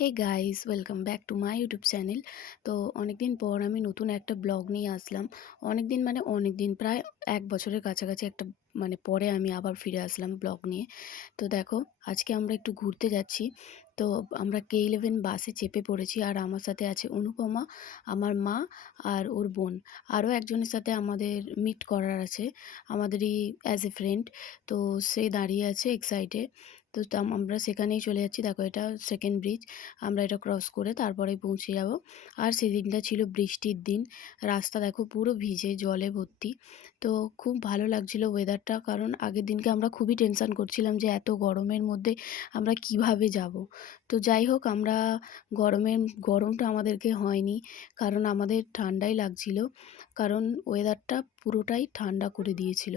Hey guys, welcome back to my YouTube channel. তো অনেকদিন পর আমি নতুন একটা ব্লগ নিয়ে আসলাম। অনেকদিন প্রায় 1 বছরের কাছাকাছি একটা পরে আমি আবার ফিরে আসলাম ব্লগ নিয়ে। তো দেখো, আজকে আমরা একটু ঘুরতে যাচ্ছি। তো আমরা K11 বাসে চেপে পড়েছি, আর আমার সাথে আছে অনুপমা, আমার মা আর ওর বোন। আরও একজনের সাথে আমাদের মিট করার আছে, আমাদেরই অ্যাজ এ ফ্রেন্ড। তো সে দাঁড়িয়ে আছে এক সাইডে। তো আমরা সেখানেই চলে যাচ্ছি। দেখো, এটা সেকেন্ড ব্রিজ। আমরা এটা ক্রস করে তারপরেই পৌঁছে যাব। আর সেদিনটা ছিল বৃষ্টির দিন। রাস্তা দেখো পুরো ভিজে জলে ভর্তি। তো খুব ভালো লাগছিল ওয়েদারটা, কারণ আগের দিনকে আমরা খুবই টেনশন করছিলাম যে এত গরমের মধ্যে আমরা কিভাবে যাব। তো যাই হোক, আমরা গরমটা আমাদেরকে হয়নি, কারণ আমাদের ঠান্ডাই লাগছিল, কারণ ওয়েদারটা পুরোটাই ঠান্ডা করে দিয়েছিল,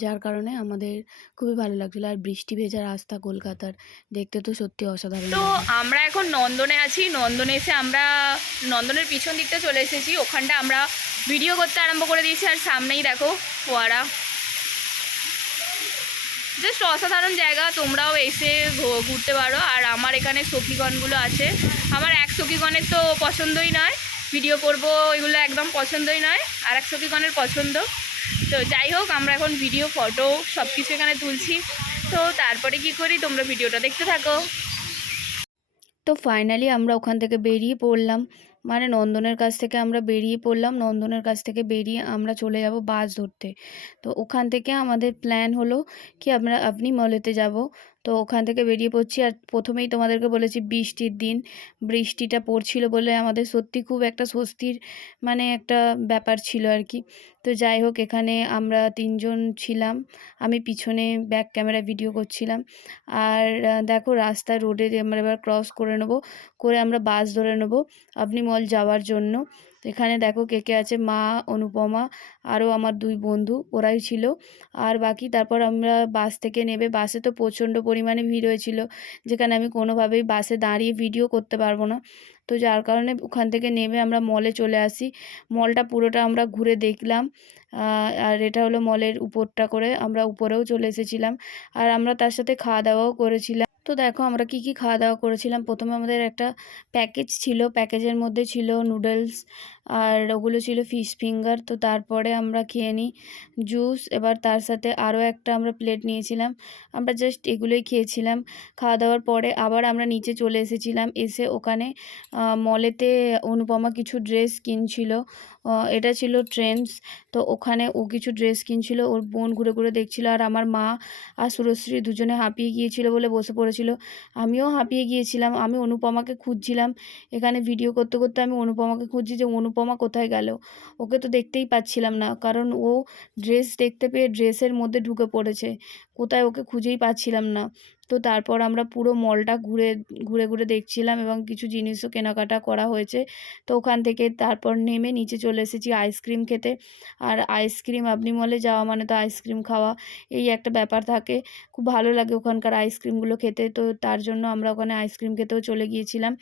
যার কারণে আমাদের খুবই ভালো লাগছিলো। আর বৃষ্টি ভেজা রাস্তা কলকাতার, দেখতে তো সত্যি অসাধারণ তো লাগে। আমরা এখন নন্দনে আছি। নন্দনে এসে আমরা নন্দনের পিছন দিকটা চলে এসেছি। ওখানটা আমরা ভিডিও করতে আরম্ভ করে দিয়েছি। আর সামনেই দেখো ফোয়ারা, জাস্ট অসাধারণ জায়গা। তোমরাও এসে ঘুরতে পারো। আর আমার এখানে সখীগণগুলো আছে। আমার এক সখীগণের তো পছন্দই নয়, ভিডিও করব এগুলো একদম পছন্দই নয়। আর এক সখীগণের পছন্দ। তো যাই হোক, আমরা এখন ভিডিও ফটো সব কিছু এখানে তুলছি। তো তারপরে কি করি, তোমরা ভিডিওটা দেখতে থাকো। তো ফাইনালি আমরা ওখান থেকে বেরিয়ে পড়লাম, নন্দনের কাছ থেকে আমরা বেরিয়ে পড়লাম। নন্দনের কাছ থেকে বেরিয়ে আমরা চলে যাব বাস ধরতে। তো ওখান থেকে আমাদের প্ল্যান হলো কি আমরা আপনি মলেতে যাব। তো ওখান থেকে বেরিয়ে পড়ছি। আর প্রথমেই তোমাদেরকে বলেছি বৃষ্টির দিন, বৃষ্টিটা পড়ছিল বলে আমাদের সত্যি খুব একটা স্বস্তির একটা ব্যাপার ছিল আর কি। তো যাই হোক, এখানে আমরা 3জন ছিলাম। আমি পিছনে ব্যাক ক্যামেরা ভিডিও করছিলাম। আর দেখো, রাস্তা রোডে আমরা এবার ক্রস করে নেব, করে আমরা বাস ধরে নেব আপনি মল যাওয়ার জন্য। তো এখানে দেখো কে কে আছে, মা, অনুপমা, আরও আমার 2 বন্ধু, ওরাই ছিল। আর বাকি তারপর আমরা বাস থেকে নেবে, বাসে তো প্রচণ্ড পরিমাণে ভিড় হয়েছিল, যেখানে আমি কোনোভাবেই বাসে দাঁড়িয়ে ভিডিও করতে পারবো না। তো যার কারণে ওখান থেকে নেমে আমরা মলে চলে আসি। মলটা পুরোটা আমরা ঘুরে দেখলাম। আর এটা হলো মলের উপরটা করে, আমরা উপরেও চলে এসেছিলাম। আর আমরা তার সাথে খাওয়া দাওয়াও করেছিলাম। তো দেখো আমরা কি কি খাওয়া দাওয়া করেছিলাম। প্রথমে আমাদের একটা প্যাকেজ ছিল, প্যাকেজের মধ্যে ছিল নুডলস, আর ওগুলো ছিল ফিশ ফিঙ্গার। তো তারপরে আমরা খেয়ে নিই জুস। এবার তার সাথে আরও একটা আমরা প্লেট নিয়েছিলাম। আমরা জাস্ট এগুলোই খেয়েছিলাম। খাওয়া দাওয়ার পরে আবার আমরা নিচে চলে এসেছিলাম। এসে ওখানে মলেতে অনুপমা কিছু ড্রেস কিনছিল। এটা ছিল ট্রেন্ডস। তো ওখানে ও কিছু ড্রেস কিনছিল, ওর বোন ঘুরে ঘুরে দেখছিল। আর আমার মা আর সুরশ্রী দুজনে হাঁপিয়ে গিয়েছিল বলে বসে পড়েছিল। আমিও হাঁপিয়ে গিয়েছিলাম। আমি অনুপমাকে খুঁজছিলাম। এখানে ভিডিও করতে করতে আমি অনুপমাকে খুঁজছি যে অনুপমা কোথায় গেল। ওকে তো দেখতেই পাচ্ছিলাম না, কারণ ও ড্রেস দেখতে পেয়ে ড্রেসের মধ্যে ঢুকে পড়েছে। কোথায় ওকে খুঁজেই পাচ্ছিলাম না। তো তারপর আমরা পুরো মলটা ঘুরে ঘুরে ঘুরে দেখছিলাম, এবং কিছু জিনিসও কেনাকাটা করা হয়েছে। তো ওখান থেকে তারপর নেমে নিচে চলে এসেছি আইসক্রিম খেতে। আর আইসক্রিম, আপনি মলে যাওয়া মানে তো আইসক্রিম খাওয়া, এই একটা ব্যাপার থাকে। খুব ভালো লাগে ওখানকার আইসক্রিমগুলো খেতে। তো তার জন্য আমরা ওখানে আইসক্রিম খেতেও চলে গিয়েছিলাম।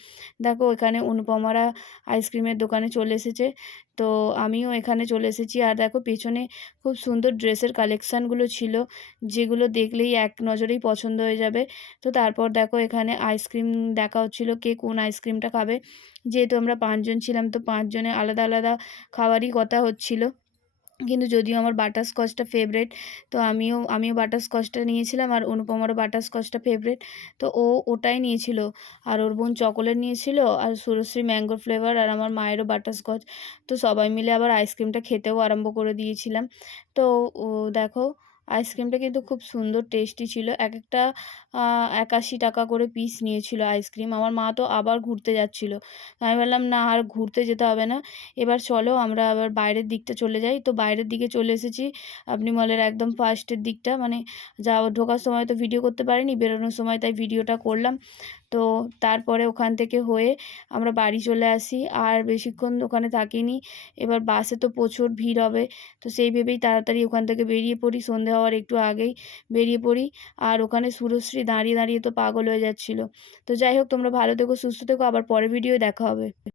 দেখো, এখানে অনুপমারা আইসক্রিমের দোকানে চলে এসেছে। তো আমিও এখানে চলে এসেছি। আর দেখো, পেছনে খুব সুন্দর ড্রেসের কালেকশানগুলো ছিল, যেগুলো দেখলেই এক নজরেই পছন্দ হয়ে যাবে। তো তারপর দেখো, এখানে আইসক্রিম দেখা হচ্ছিলো, কে কোন আইসক্রিমটা খাবে। যেহেতু আমরা 5 জন ছিলাম, তো 5 জনের আলাদা আলাদা খাওয়ারই কথা হচ্ছিল। কিন্তু যদিও আমার বাটারস্কচটা ফেভারিট, তো আমিও বাটারস্কচটা নিয়েছিলাম। আর অনুপমারও বাটারস্কচটা ফেভারিট, তো ও ওটাই নিয়েছিল। আর ওর বোন চকোলেট নিয়েছিল, আর সুরশ্রী ম্যাঙ্গো ফ্লেভার, আর আমার মায়েরও বাটারস্কচ। তো সবাই মিলে আবার আইসক্রিমটা খেতেও আরম্ভ করে দিয়েছিলাম। তো ও দেখো, আইসক্রিমটা কিন্তু খুব সুন্দর টেস্টি ছিল। একটা 81 টাকা করে পিস নিয়েছিল আইসক্রিম। আমার মা তো আবার ঘুরতে যাচ্ছিল। আমি বললাম, না, আর ঘুরতে যেতে হবে না, এবার চলো আমরা আবার বাইরের দিকটা চলে যাই। তো বাইরের দিকে চলে এসেছি, আপনি মলের একদম ফার্স্টের দিকটা, ঢোকার সময় তো ভিডিও করতে পারিনি, বেরোনোর সময় তাই ভিডিওটা করলাম। তো তারপরে ওখান থেকে হয়ে আমরা বাড়ি চলে আসি। আর বেশিক্ষণ ওখানে থাকিনি। এবার বাসে তো প্রচুর ভিড় হবে, তো সেই ভেবেই তাড়াতাড়ি ওখান থেকে বেরিয়ে পড়ি, সন্ধে হওয়ার একটু আগেই বেরিয়ে পড়ি। আর ওখানে সুরশ্রী দাঁড়িয়ে দাঁড়িয়ে তো পাগল হয়ে যাচ্ছিল। তো যাই হোক, তোমরা ভালো থেকো, সুস্থ থেকো, আবার পরের ভিডিওয় দেখা হবে।